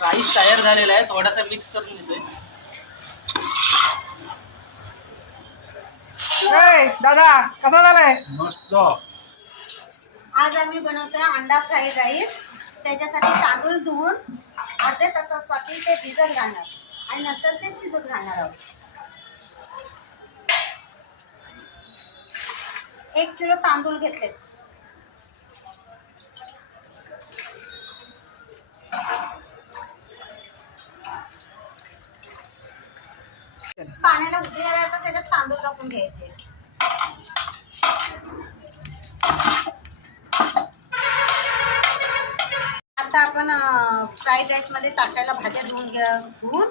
Rice तयार झालेला आहे थोडासा मिक्स करून घेतोय. दादा कसा झालाय? मस्त. आज आम्ही बनवतोय अंडा फ्राईड राईस. त्याच्यासाठी तांदूळ धुवून अर्ध्या तासासाठी ते भिजत घालणार. आणि नंतर ते शिजत घालणार आहोत. एक किलो तांदूळ घेतले पाण्याला आल्या तर त्याच्यात तांदूळ टाकून घ्यायचे. आता आपण फ्राईड राईसमध्ये टाकायला भाज्या धुवून घ्या धुवून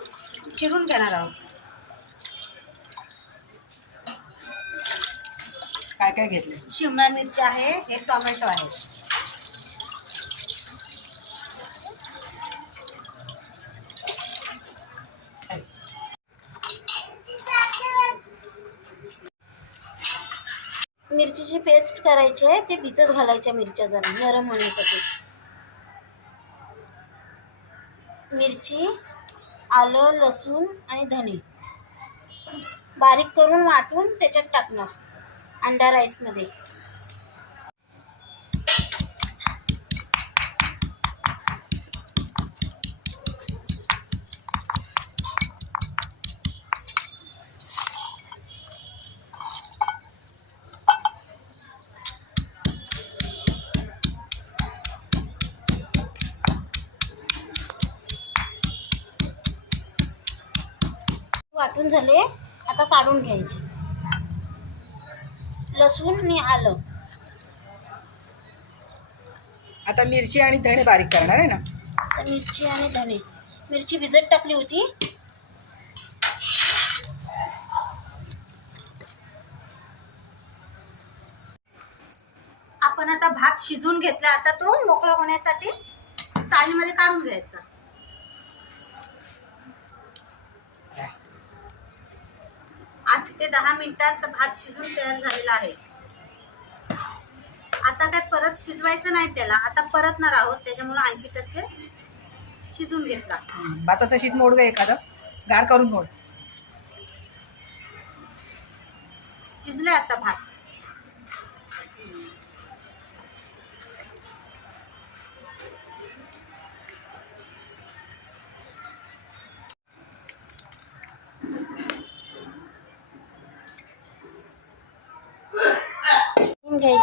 चिरून घेणार आहोत. काय काय घेतले शिमला मिरची आहे हे टोमॅटो आहे. मिरचीची पेस्ट करायची आहे ते भिजत घालायच्या मिरच्या जरा नरम होण्यासाठी. मिरची आलं लसूण आणि धणे. बारीक करून वाटून त्याच्यात टाकणार अंडा राईसमध्ये. वाटून झाले आता काढून घ्यायचे. लसूण आणि आलं. आता मिरची आणि धणे बारीक करणार आहे ना? आता मिरची आणि धणे. मिरची भिजत टाकली होती. आपण आता भात शिजवून घेतला. आता तो मोकळा होण्यासाठी चाळणीमध्ये काढून घ्यायचा. आठ ते दहा मिनिटात भात शिजून तयार झालेला आहे. आता काय परत शिजवायचं नाही त्याला. आता परतणार आहोत. त्याच्यामुळे ऐंशी टक्के शिजून घेतला. भाताचं शीत मोड एखादं. गार करून मोड. शिजले आता भात.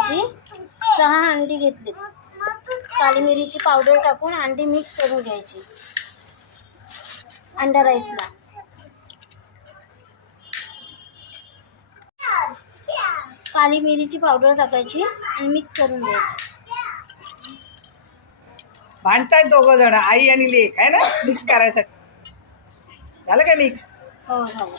घ्यायची सहा अंडी घेतली. काली मिरीची पावडर टाकून अंडी मिक्स करून घ्यायची. अंडा राईसला. काली मिरीची पावडर टाकायची आणि मिक्स करून घ्यायची. भांडतायत दोघं जण आई आणि लेक आहे ना? मिक्स करायसाठी. झालं काय मिक्स हो झालं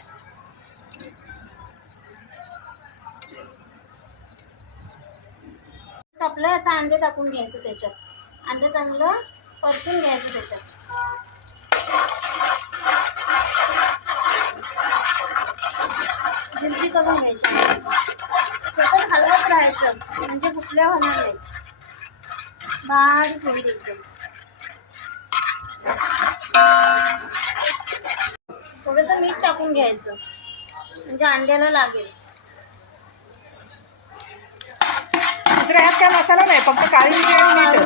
आपलं आता अंडे टाकून घ्यायचं त्याच्यात. अंडे चांगलं परतून घ्यायचं त्याच्यात. झुलकी करून घ्यायची. सतत हलवत राहायचं. म्हणजे कुठल्या होणार नाही. बारीक होईल एकदम. थोडंसं मीठ टाकून घ्यायचं. म्हणजे अंड्याला लागेल. दुसऱ्या ह्यात काय मसाला नाही फक्त काळी मिरी आणि मीठ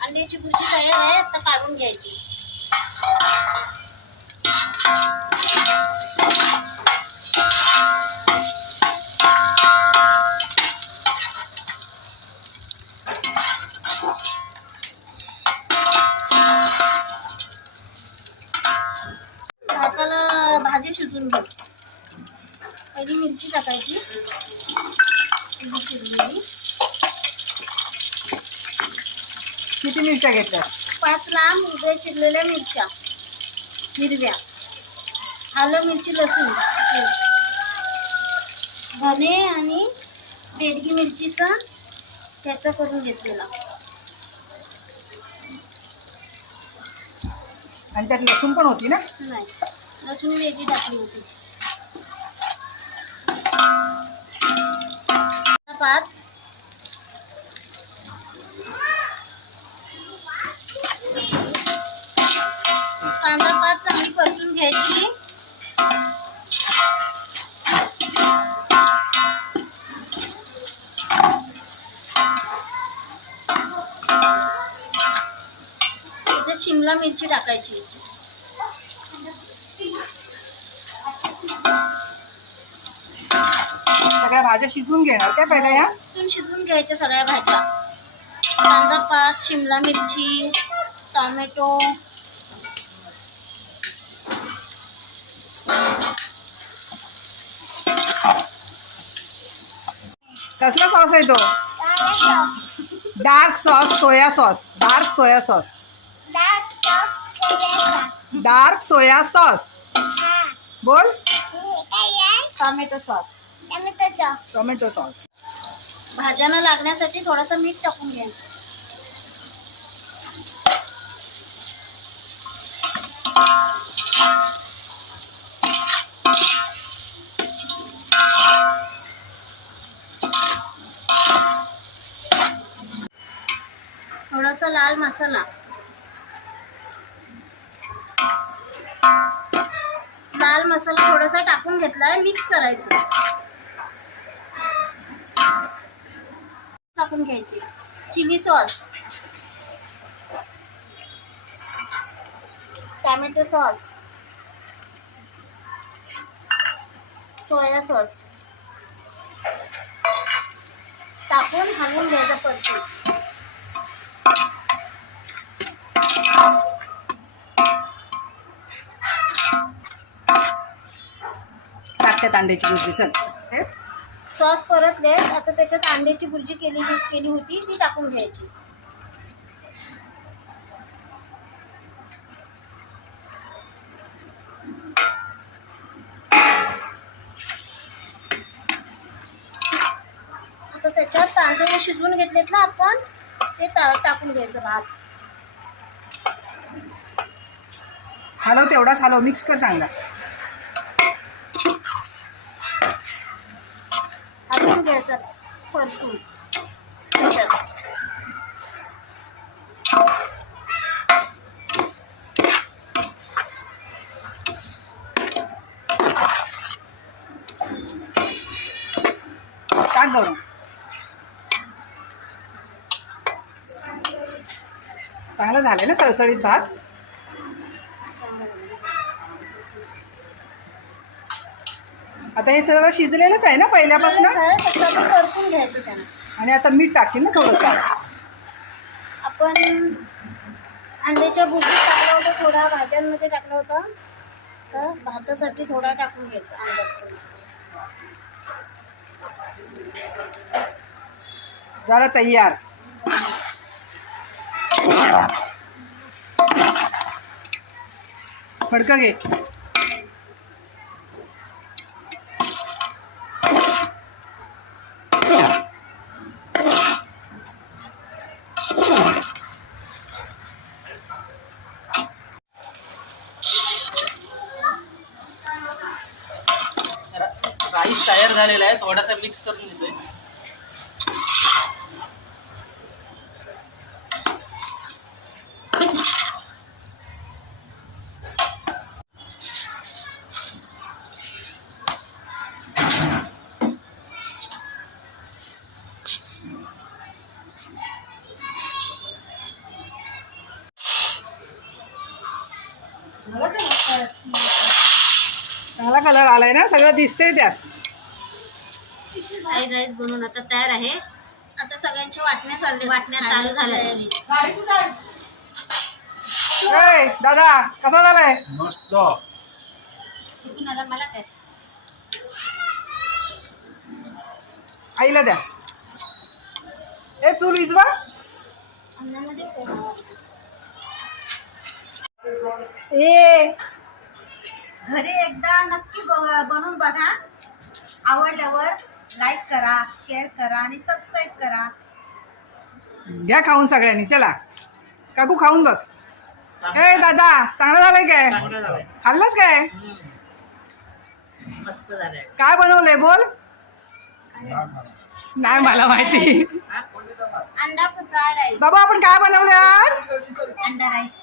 अंड्याची भुर्जी तयार आहे आता काढून घ्यायची. टाकायची. किती मिरच्या घेतल्या? पाच लांब उभे चिरलेल्या मिरच्या. हिरव्या. आलं मिरची लसूण. पेस्ट धने आणि बेडगी मिरचीचा त्याचा करून घेतलेला. आणि त्यात लसूण पण होती ना? नाही. लसूण वेगळी टाकली होती. पात कांदा पात चांगली परतून घ्यायची. शिमला मिरची टाकायची. भाज्या शिजवून घेणार काय पहिल्या या? शिजवून घ्यायच्या सगळ्या भाज्या. कांदा पात शिमला मिरची टोमॅटो. कसला सॉस आहे तो? Dark sauce soya sauce. Dark soya sauce. Dark soya sauce. बोल. Tomato sauce. Tomato sauce. भाज्यांना लागण्यासाठी थोडंसं मीठ टाकून घ्यायचं थोडासा लाल मसाला. लाल मसाला थोडासा टाकून घेतलाय मिक्स करायचं. टाकून घ्यायची. Chilli sauce. Tomato sauce. Soya sauce. टाकून हलवून घ्यायचा परतून. टाकते कांद्याची भुर्जी चल. सॉस परतले आता त्याच्यात अंड्याची भुर्जी केली केली होती ती टाकून घ्यायची. आता त्याच्यात तांदूळ शिजवून घेतलेत ना आपण ते ता- टाकून घ्यायचं भात. हलव तेवढाच हलव मिक्स कर चांगला हलवून घ्यायचं परतून. त्याच्यात टाक गौरव चांगलं झालं ना सळसळीत भात? आता हे सगळं शिजलेलंच आहे ना पहिल्यापासून? परतून घ्यायचं आणि आता मीठ टाकशील ना थोडंसं? आपण अंड्याच्या भुर्जीत टाकला होता थोडा भाज्यांमध्ये टाकला होता. तर भातासाठी थोडा टाकून घ्यायचा अंदाज झालं तयार. फडकं घे राईस तयार झालेला आहे थोडासा मिक्स करून घेतोय. चांगला कलर आलाय ना सगळं दिसतंय त्यात. फ्राईड राईस बनवून आता तयार आहे. आता सगळ्यांच्या वाटण्या चालल्या वाटण्या चालू झाल्या. दादा कसा झालाय? मस्त. मला काय? आईला द्या. ए चूल. ए. घरी एकदा नक्की ब- बनवून बघा. आवडल्यावर. लाईक करा शेअर करा आणि सबस्क्राईब करा. घ्या खाऊन सगळ्यांनी चला. काकू खाऊन बघ. ए दादा चांगलं झालंय काय? चांगलं झालंय. खाल्लंच काय? मस्त झालंय. काय बनवलंय बोल? नाही मला माहिती. अंडा फ्राय राईस बाबा आपण काय बनवलंय आज? अंडा राईस